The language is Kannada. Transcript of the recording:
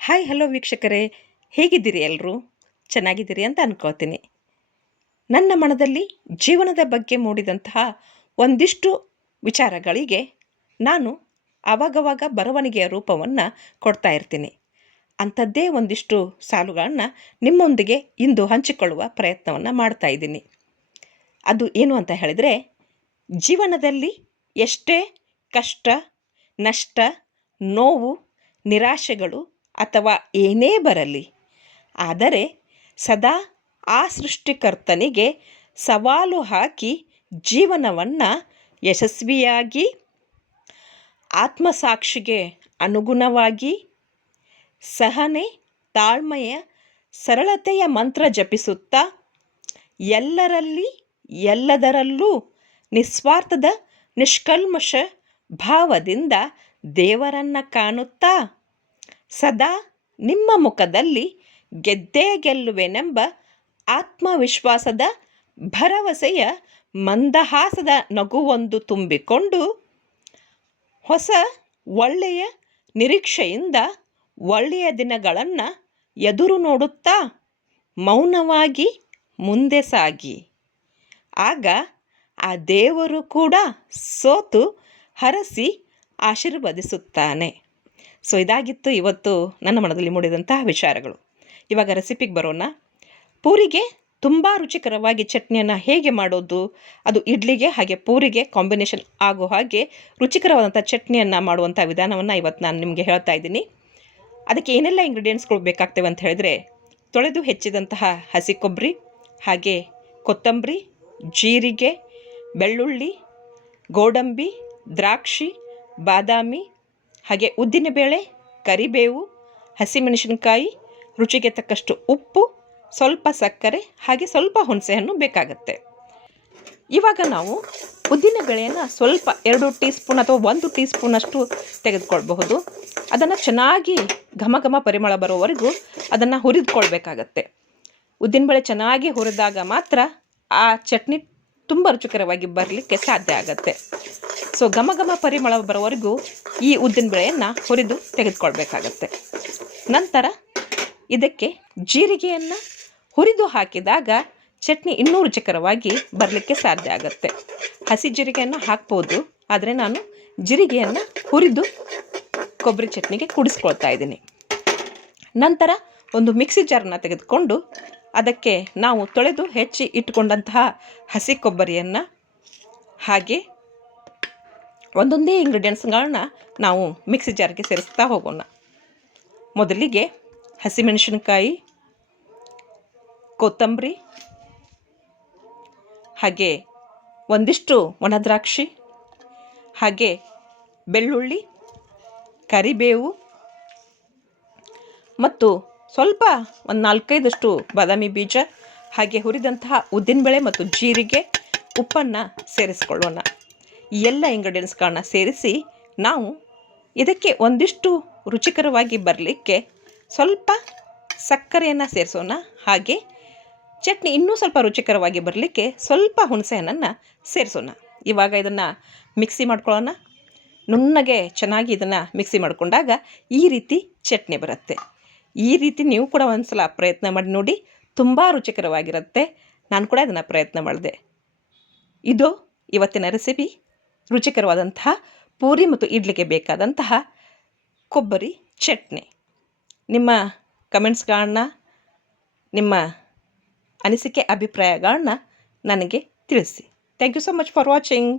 ಹಾಯ್ ಹಲೋ ವೀಕ್ಷಕರೇ, ಹೇಗಿದ್ದೀರಿ ಎಲ್ಲರೂ? ಚೆನ್ನಾಗಿದ್ದೀರಿ ಅಂತ ಅಂದ್ಕೊಳ್ತೀನಿ. ನನ್ನ ಮನದಲ್ಲಿ ಜೀವನದ ಬಗ್ಗೆ ಮೂಡಿದಂತಹ ಒಂದಿಷ್ಟು ವಿಚಾರಗಳಿಗೆ ನಾನು ಆವಾಗವಾಗ ಬರವಣಿಗೆಯ ರೂಪವನ್ನು ಕೊಡ್ತಾ ಇರ್ತೀನಿ. ಅಂಥದ್ದೇ ಒಂದಿಷ್ಟು ಸಾಲುಗಳನ್ನು ನಿಮ್ಮೊಂದಿಗೆ ಇಂದು ಹಂಚಿಕೊಳ್ಳುವ ಪ್ರಯತ್ನವನ್ನು ಮಾಡ್ತಾ ಇದ್ದೀನಿ. ಅದು ಏನು ಅಂತ ಹೇಳಿದರೆ, ಜೀವನದಲ್ಲಿ ಎಷ್ಟೇ ಕಷ್ಟ, ನಷ್ಟ, ನೋವು, ನಿರಾಶೆಗಳು ಅಥವಾ ಏನೇ ಬರಲಿ, ಆದರೆ ಸದಾ ಆ ಸೃಷ್ಟಿಕರ್ತನಿಗೆ ಸವಾಲು ಹಾಕಿ ಜೀವನವನ್ನು ಯಶಸ್ವಿಯಾಗಿ ಆತ್ಮಸಾಕ್ಷಿಗೆ ಅನುಗುಣವಾಗಿ ಸಹನೆ, ತಾಳ್ಮೆಯ, ಸರಳತೆಯ ಮಂತ್ರ ಜಪಿಸುತ್ತಾ ಎಲ್ಲರಲ್ಲಿ ಎಲ್ಲದರಲ್ಲೂ ನಿಸ್ವಾರ್ಥದ ನಿಷ್ಕಲ್ಮಶ ಭಾವದಿಂದ ದೇವರನ್ನು ಕಾಣುತ್ತಾ ಸದಾ ನಿಮ್ಮ ಮುಖದಲ್ಲಿ ಗೆದ್ದೇ ಗೆಲ್ಲುವೆನೆಂಬ ಆತ್ಮವಿಶ್ವಾಸದ ಭರವಸೆಯ ಮಂದಹಾಸದ ನಗುವೊಂದು ತುಂಬಿಕೊಂಡು ಹೊಸ ಒಳ್ಳೆಯ ನಿರೀಕ್ಷೆಯಿಂದ ಒಳ್ಳೆಯ ದಿನಗಳನ್ನು ಎದುರು ನೋಡುತ್ತಾ ಮೌನವಾಗಿ ಮುಂದೆ ಸಾಗಿ. ಆಗ ಆ ದೇವರು ಕೂಡ ಸೋತು ಹರಸಿ ಆಶೀರ್ವದಿಸುತ್ತಾನೆ. ಸೊ ಇದಾಗಿತ್ತು ಇವತ್ತು ನನ್ನ ಮನದಲ್ಲಿ ಮೂಡಿದಂತಹ ವಿಚಾರಗಳು. ಇವಾಗ ರೆಸಿಪಿಗೆ ಬರೋಣ. ಪೂರಿಗೆ ತುಂಬ ರುಚಿಕರವಾಗಿ ಚಟ್ನಿಯನ್ನು ಹೇಗೆ ಮಾಡೋದು, ಅದು ಇಡ್ಲಿಗೆ ಹಾಗೆ ಪೂರಿಗೆ ಕಾಂಬಿನೇಷನ್ ಆಗೋ ಹಾಗೆ ರುಚಿಕರವಾದಂಥ ಚಟ್ನಿಯನ್ನು ಮಾಡುವಂಥ ವಿಧಾನವನ್ನು ಇವತ್ತು ನಾನು ನಿಮಗೆ ಹೇಳ್ತಾ ಇದ್ದೀನಿ. ಅದಕ್ಕೆ ಏನೆಲ್ಲ ಇಂಗ್ರೀಡಿಯೆಂಟ್ಸ್ಗಳು ಬೇಕಾಗ್ತವೆ ಅಂತ ಹೇಳಿದ್ರೆ, ತೊಳೆದು ಹೆಚ್ಚಿದಂತಹ ಹಸಿ ಕೊಬ್ಬರಿ, ಹಾಗೆ ಕೊತ್ತಂಬರಿ, ಜೀರಿಗೆ, ಬೆಳ್ಳುಳ್ಳಿ, ಗೋಡಂಬಿ, ದ್ರಾಕ್ಷಿ, ಬಾದಾಮಿ, ಹಾಗೆ ಉದ್ದಿನಬೇಳೆ, ಕರಿಬೇವು, ಹಸಿಮೆಣಸಿನಕಾಯಿ, ರುಚಿಗೆ ತಕ್ಕಷ್ಟು ಉಪ್ಪು, ಸ್ವಲ್ಪ ಸಕ್ಕರೆ, ಹಾಗೆ ಸ್ವಲ್ಪ ಹುಣಸೆಹಣ್ಣು ಬೇಕಾಗತ್ತೆ. ಇವಾಗ ನಾವು ಉದ್ದಿನಬೇಳೆಯನ್ನು ಸ್ವಲ್ಪ 2 ಟೀ ಸ್ಪೂನ್ ಅಥವಾ 1 ಟೀ ಸ್ಪೂನಷ್ಟು ತೆಗೆದುಕೊಳ್ಬಹುದು. ಅದನ್ನು ಚೆನ್ನಾಗಿ ಘಮ ಘಮ ಪರಿಮಳ ಬರೋವರೆಗೂ ಅದನ್ನು ಹುರಿದುಕೊಳ್ಬೇಕಾಗತ್ತೆ. ಉದ್ದಿನಬೇಳೆ ಚೆನ್ನಾಗಿ ಹುರಿದಾಗ ಮಾತ್ರ ಆ ಚಟ್ನಿ ತುಂಬ ರುಚಿಕರವಾಗಿ ಬರಲಿಕ್ಕೆ ಸಾಧ್ಯ ಆಗತ್ತೆ. ಸೊ ಘಮ ಘಮ ಪರಿಮಳ ಬರೋವರೆಗೂ ಈ ಉದ್ದಿನಬೇಳೆಯನ್ನು ಹುರಿದು ತೆಗೆದುಕೊಳ್ಬೇಕಾಗತ್ತೆ. ನಂತರ ಇದಕ್ಕೆ ಜೀರಿಗೆಯನ್ನು ಹುರಿದು ಹಾಕಿದಾಗ ಚಟ್ನಿ ಇನ್ನೂ ರುಚಿಕರವಾಗಿ ಬರಲಿಕ್ಕೆ ಸಾಧ್ಯ ಆಗುತ್ತೆ. ಹಸಿ ಜೀರಿಗೆಯನ್ನು ಹಾಕ್ಬೋದು, ಆದರೆ ನಾನು ಜೀರಿಗೆಯನ್ನು ಹುರಿದು ಕೊಬ್ಬರಿ ಚಟ್ನಿಗೆ ಕೂಡಿಸ್ಕೊಳ್ತಾ ಇದ್ದೀನಿ. ನಂತರ ಒಂದು ಮಿಕ್ಸಿ ಜಾರನ್ನು ತೆಗೆದುಕೊಂಡು ಅದಕ್ಕೆ ನಾವು ತೊಳೆದು ಹೆಚ್ಚಿ ಇಟ್ಟುಕೊಂಡಂತಹ ಹಸಿ ಕೊಬ್ಬರಿಯನ್ನು ಹಾಗೆ ಒಂದೊಂದೇ ಇಂಗ್ರೀಡಿಯೆಂಟ್ಸ್ಗಳನ್ನ ನಾವು ಮಿಕ್ಸಿ ಜಾರ್ಗೆ ಸೇರಿಸ್ತಾ ಹೋಗೋಣ. ಮೊದಲಿಗೆ ಹಸಿಮೆಣಸಿನಕಾಯಿ, ಕೊತ್ತಂಬರಿ, ಹಾಗೆ ಒಂದಿಷ್ಟು ಒಣದ್ರಾಕ್ಷಿ, ಹಾಗೆ ಬೆಳ್ಳುಳ್ಳಿ, ಕರಿಬೇವು ಮತ್ತು ಸ್ವಲ್ಪ ಒಂದು 4-5 ಬಾದಾಮಿ ಬೀಜ, ಹಾಗೆ ಹುರಿದಂತಹ ಉದ್ದಿನಬೇಳೆ ಮತ್ತು ಜೀರಿಗೆ, ಉಪ್ಪನ್ನು ಸೇರಿಸ್ಕೊಳ್ಳೋಣ. ಈ ಎಲ್ಲ ಇಂಗ್ರೀಡಿಯೆಂಟ್ಸ್ಗಳನ್ನ ಸೇರಿಸಿ ನಾವು ಇದಕ್ಕೆ ಒಂದಿಷ್ಟು ರುಚಿಕರವಾಗಿ ಬರಲಿಕ್ಕೆ ಸ್ವಲ್ಪ ಸಕ್ಕರೆಯನ್ನು ಸೇರಿಸೋಣ. ಹಾಗೆ ಚಟ್ನಿ ಇನ್ನೂ ಸ್ವಲ್ಪ ರುಚಿಕರವಾಗಿ ಬರಲಿಕ್ಕೆ ಸ್ವಲ್ಪ ಹುಣಸೆಹಣ್ಣನ್ನು ಸೇರಿಸೋಣ. ಇವಾಗ ಇದನ್ನು ಮಿಕ್ಸಿ ಮಾಡ್ಕೊಳ್ಳೋಣ. ನುಣ್ಣಗೆ ಚೆನ್ನಾಗಿ ಇದನ್ನು ಮಿಕ್ಸಿ ಮಾಡಿಕೊಂಡಾಗ ಈ ರೀತಿ ಚಟ್ನಿ ಬರುತ್ತೆ. ಈ ರೀತಿ ನೀವು ಕೂಡ ಒಂದು ಸಲ ಪ್ರಯತ್ನ ಮಾಡಿ ನೋಡಿ, ತುಂಬ ರುಚಿಕರವಾಗಿರುತ್ತೆ. ನಾನು ಕೂಡ ಇದನ್ನು ಪ್ರಯತ್ನ ಮಾಡಿದೆ. ಇದು ಇವತ್ತಿನ ರೆಸಿಪಿ, ರುಚಿಕರವಾದಂತಹ ಪೂರಿ ಮತ್ತು ಇಡ್ಲಿಗೆ ಬೇಕಾದಂತಹ ಕೊಬ್ಬರಿ ಚಟ್ನಿ. ನಿಮ್ಮ ಕಮೆಂಟ್ಸ್ಗಳನ್ನ, ನಿಮ್ಮ ಅನಿಸಿಕೆ ಅಭಿಪ್ರಾಯಗಳನ್ನ ನನಗೆ ತಿಳಿಸಿ. Thank you so much for watching.